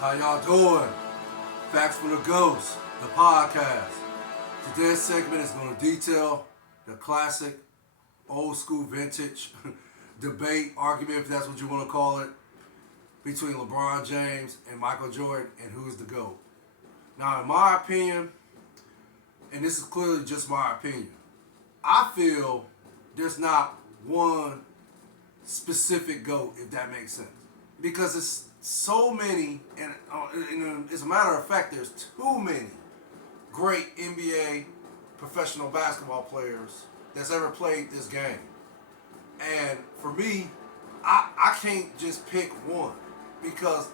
How y'all doing? Facts for the Ghost, the podcast. Today's segment is going to detail the classic, old school, vintage debate, argument, if that's what you want to call it, between LeBron James and Michael Jordan and who's the GOAT. Now, in my opinion, and this is clearly just my opinion, I feel there's not one specific GOAT, if that makes sense. Because it's so many, and as a matter of fact, there's too many great NBA professional basketball players that's ever played this game. And for me, I can't just pick one. Because,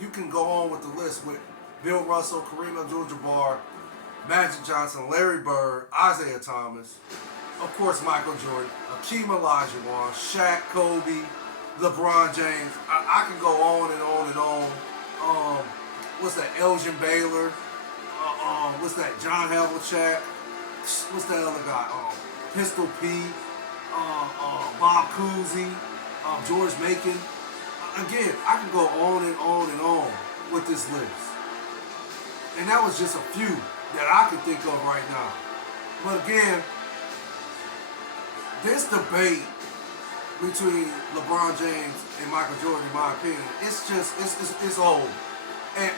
you can go on with the list with Bill Russell, Kareem Abdul-Jabbar, Magic Johnson, Larry Bird, Isaiah Thomas, of course Michael Jordan, Akeem Olajuwon, Shaq, Kobe, LeBron James. I can go on and on and on. What's that? Elgin Baylor. What's that? John Havlicek. What's that other guy? Pistol Pete. Bob Cousy. George Macon. Again, I can go on and on and on with this list. And that was just a few that I can think of right now. But again, this debate between LeBron James and Michael Jordan, in my opinion, it's old. And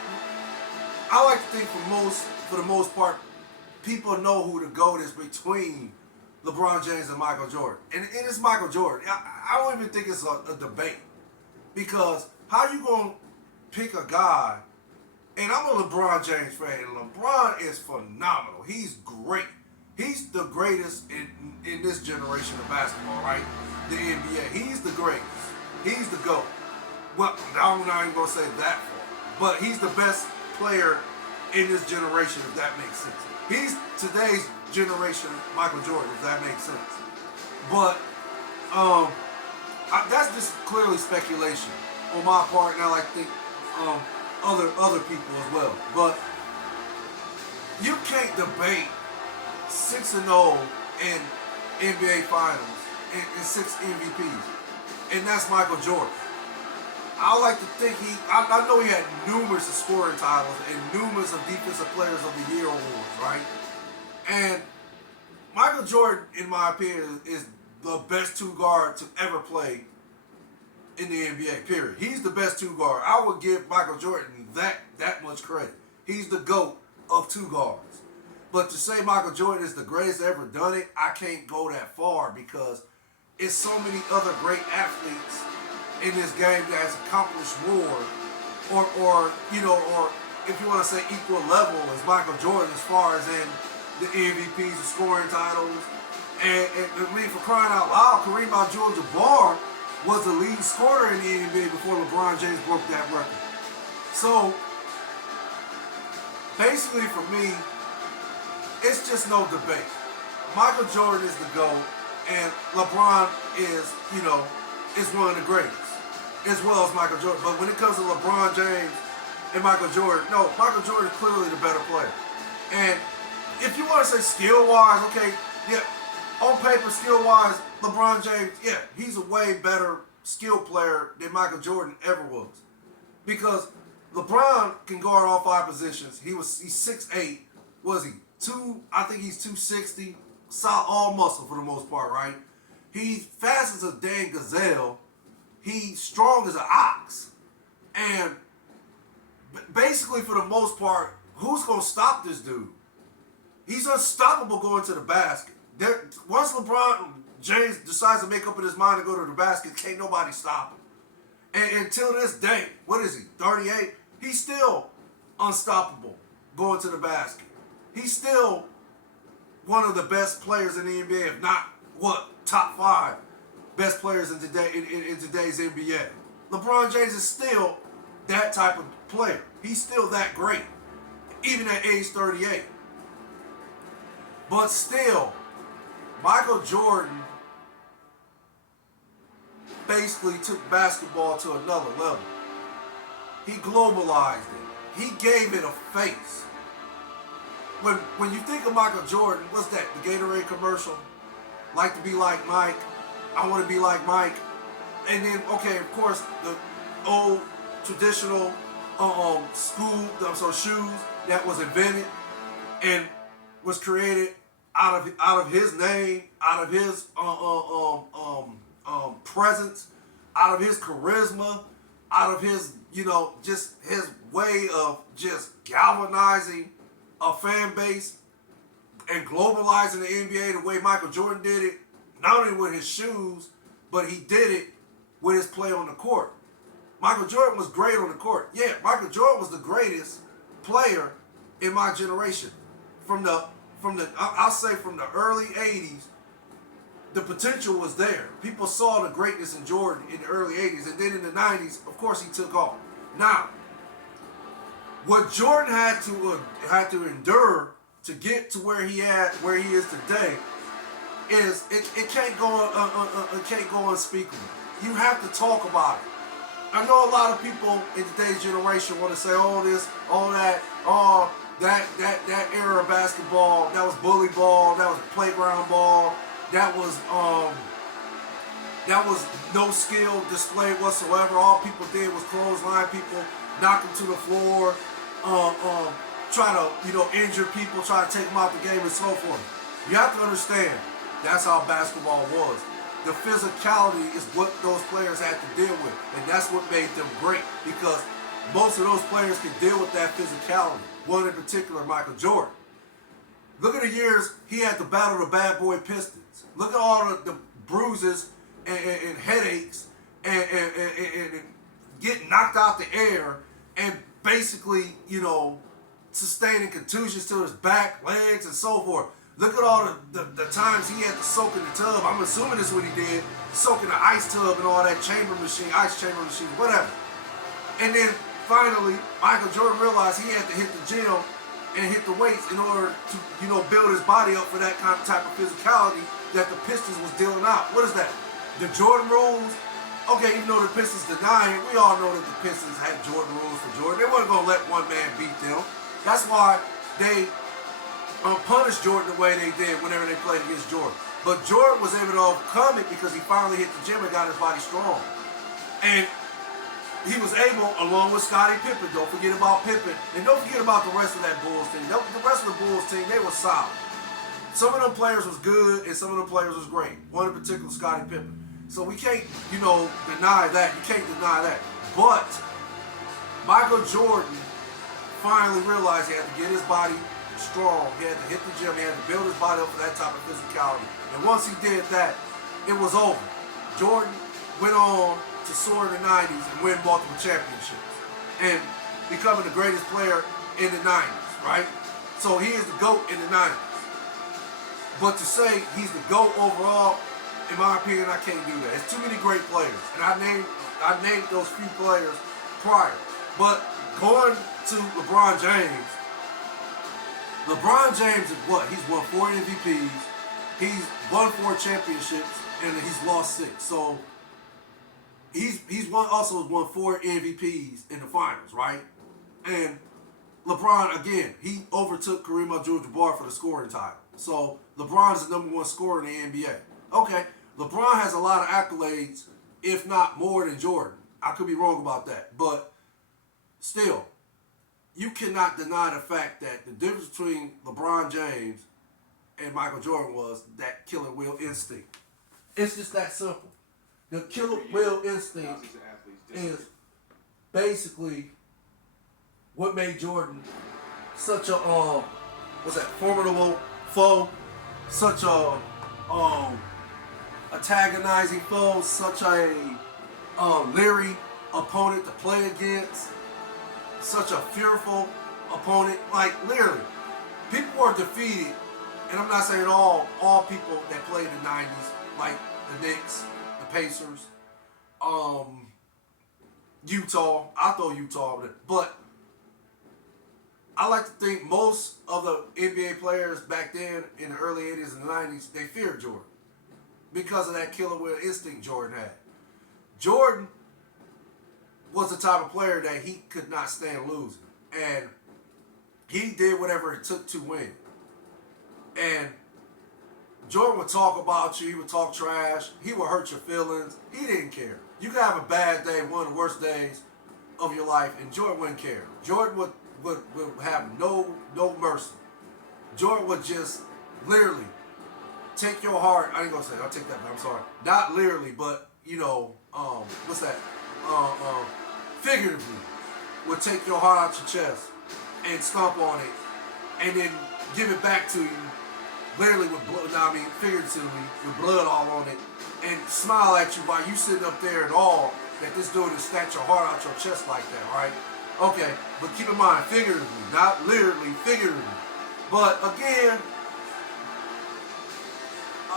I like to think for the most part, people know who the GOAT is between LeBron James and Michael Jordan. And it's Michael Jordan. I don't even think it's a debate. Because how you going to pick a guy, and I'm a LeBron James fan, and LeBron is phenomenal. He's great. He's the greatest in this generation of basketball, right? The NBA. He's the greatest. He's the GOAT. Well, I'm not even going to say that far. But he's the best player in this generation, if that makes sense. He's today's generation Michael Jordan, if that makes sense. But that's just clearly speculation on my part, and I like to think other people as well. But you can't debate 6-0 in NBA Finals and 6 MVPs, and that's Michael Jordan. I like to think I know he had numerous of scoring titles and numerous of Defensive Players of the Year awards, right? And Michael Jordan, in my opinion, is the best two guard to ever play in the NBA, period. He's the best two guard. I would give Michael Jordan that much credit. He's the GOAT of two guards. But to say Michael Jordan is the greatest ever done it, I can't go that far because it's so many other great athletes in this game that has accomplished more, or if you want to say equal level as Michael Jordan as far as in the MVPs, the scoring titles. And for crying out loud, Kareem Abdul-Jabbar was the leading scorer in the NBA before LeBron James broke that record. So, basically for me, it's just no debate. Michael Jordan is the GOAT, and LeBron is one of the greatest, as well as Michael Jordan. But when it comes to LeBron James and Michael Jordan, no, Michael Jordan is clearly the better player. And if you want to say skill-wise, okay, yeah, on paper, skill-wise, LeBron James, yeah, he's a way better skill player than Michael Jordan ever was. Because LeBron can guard all 5 positions. He's 6'8". Was he? I think he's 260. Solid, all muscle for the most part, right? He's fast as a dang gazelle. He's strong as an ox. And basically, for the most part, who's going to stop this dude? He's unstoppable going to the basket. Once LeBron James decides to make up in his mind to go to the basket, can't nobody stop him. And until this day, what is he, 38? He's still unstoppable going to the basket. He's still one of the best players in the NBA, if not, top 5 best players in today's NBA. LeBron James is still that type of player. He's still that great, even at age 38. But still, Michael Jordan basically took basketball to another level. He globalized it. He gave it a face. When you think of Michael Jordan, what's that? The Gatorade commercial? Like to be like Mike. I want to be like Mike. And then, okay, of course, the old traditional shoes that was invented and was created out of his name, out of his presence, out of his charisma, out of his just his way of just galvanizing a fan base and globalizing the NBA the way Michael Jordan did it, not only with his shoes, but he did it with his play on the court. Michael Jordan was great on the court. Yeah, Michael Jordan was the greatest player in my generation. I'll say from the early 80s, the potential was there. People saw the greatness in Jordan in the early 80s, and then in the 90s, of course, he took off. Now, what Jordan had to endure to get to where he is today is it can't go unspeakable. You have to talk about it. I know a lot of people in today's generation want to say, oh this, oh that, oh that era of basketball, that was bully ball, that was playground ball, that was no skill displayed whatsoever. All people did was clothesline people, knock them to the floor, try to injure people, try to take them out the game and so forth. You have to understand that's how basketball was. The physicality is what those players had to deal with, and that's what made them great, because most of those players could deal with that physicality. One in particular, Michael Jordan. Look at the years he had to battle the bad boy Pistons. Look at all the bruises and headaches and getting knocked out the air and basically, sustaining contusions to his back, legs, and so forth. Look at all the times he had to soak in the tub. I'm assuming this is what he did. Soak in the ice tub and all that ice chamber machine, whatever. And then finally, Michael Jordan realized he had to hit the gym and hit the weights in order to, build his body up for that kind of type of physicality that the Pistons was dealing out. What is that? The Jordan rules? Okay, even though the Pistons deny it, we all know that the Pistons had Jordan rules for Jordan. They wasn't going to let one man beat them. That's why they punished Jordan the way they did whenever they played against Jordan. But Jordan was able to overcome it because he finally hit the gym and got his body strong. And he was able, along with Scottie Pippen, don't forget about Pippen, and don't forget about the rest of that Bulls team. The rest of the Bulls team, they were solid. Some of them players was good, and some of them players was great. One in particular, Scottie Pippen. So we can't, deny that. You can't deny that. But Michael Jordan finally realized he had to get his body strong. He had to hit the gym. He had to build his body up for that type of physicality. And once he did that, it was over. Jordan went on to soar in the 90s and win multiple championships and becoming the greatest player in the 90s, right? So he is the GOAT in the 90s. But to say he's the GOAT overall, in my opinion, I can't do that. It's too many great players. And I named those few players prior. But going to LeBron James is what? He's won 4 MVPs, he's won 4 championships, and he's lost 6. So he's also won 4 MVPs in the finals, right? And LeBron, again, he overtook Kareem Abdul-Jabbar for the scoring title. So LeBron is the number 1 scorer in the NBA. Okay, LeBron has a lot of accolades, if not more than Jordan. I could be wrong about that, but still, you cannot deny the fact that the difference between LeBron James and Michael Jordan was that killer whale instinct. It's just that simple. The killer whale instinct is basically what made Jordan such a formidable foe, such a antagonizing foe, such a leery opponent to play against, such a fearful opponent. Like, literally, people were defeated, and I'm not saying all people that played in the 90s, like the Knicks, the Pacers, Utah. I'll throw Utah in it. But I like to think most of the NBA players back then in the early 80s and 90s, they feared Jordan because of that killer whale instinct Jordan had. Jordan was the type of player that he could not stand losing. And he did whatever it took to win. And Jordan would talk about you. He would talk trash. He would hurt your feelings. He didn't care. You could have a bad day, one of the worst days, of your life, and Jordan wouldn't care. Jordan would have no mercy. Jordan would just literally take your heart. I ain't gonna say it, I'll take that back, I'm sorry. Not literally, but what's that? Figuratively, would take your heart out your chest and stomp on it, and then give it back to you, literally with blood. Figuratively with blood all on it, and smile at you while you sitting up there in awe that this dude has snatched your heart out your chest like that, right? Okay, but keep in mind, figuratively, not literally, figuratively. But again,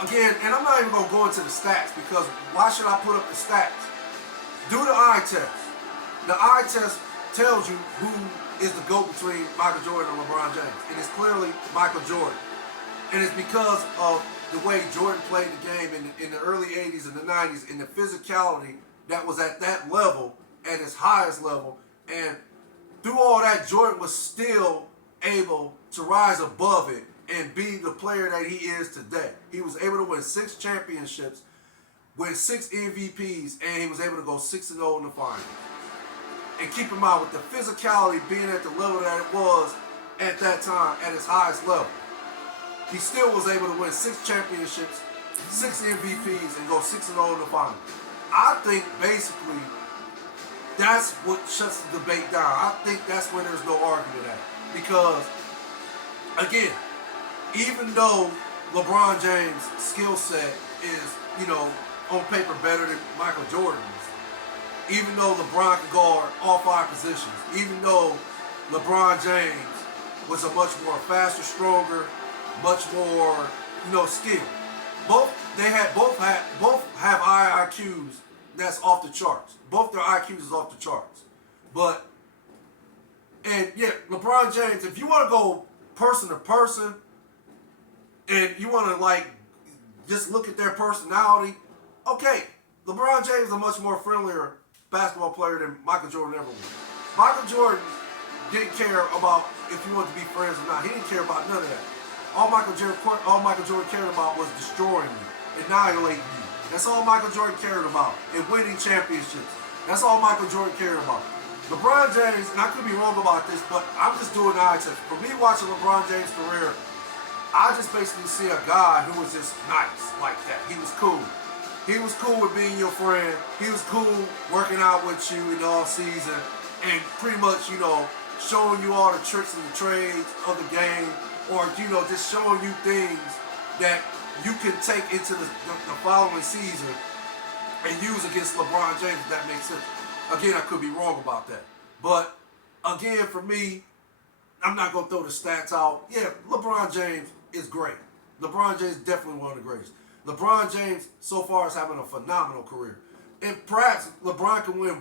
and I'm not even gonna go into the stats, because why should I put up the stats? Do the eye test. The eye test tells you who is the GOAT between Michael Jordan and LeBron James. And it's clearly Michael Jordan. And it's because of the way Jordan played the game in the early 80s and the 90s, and the physicality that was at that level, at its highest level. And through all that, Jordan was still able to rise above it and be the player that he is today. He was able to win 6 championships, win 6 MVPs, and he was able to go 6-0 in the finals. And keep in mind, with the physicality being at the level that it was at that time, at its highest level, he still was able to win 6 championships, 6 MVPs, and go 6-0 in the finals. I think basically that's what shuts the debate down. I think that's where there's no argument at. Because, again, even though LeBron James' skill set is, on paper better than Michael Jordan's, even though LeBron can guard all 5 positions, even though LeBron James was a much more faster, stronger, much more, skilled. Both have IQs that's off the charts. Both their IQs is off the charts. LeBron James, if you want to go person to person, and you want to just look at their personality, okay, LeBron James is a much more friendlier basketball player than Michael Jordan ever was. Michael Jordan didn't care about if you wanted to be friends or not. He didn't care about none of that. All Michael Jordan cared about was destroying you, annihilating you. That's all Michael Jordan cared about, and winning championships. That's all Michael Jordan cared about. LeBron James, and I could be wrong about this, but I'm just doing the eye test. For me watching LeBron James' career, I just basically see a guy who was just nice like that. He was cool. He was cool with being your friend. He was cool working out with you in the off season, and pretty much, showing you all the tricks and the trades of the game, or, just showing you things that you can take into the following season and use against LeBron James, if that makes sense. Again, I could be wrong about that. But, again, for me, I'm not going to throw the stats out. Yeah, LeBron James is great. LeBron James is definitely one of the greatest. LeBron James, so far, is having a phenomenal career. And perhaps LeBron can win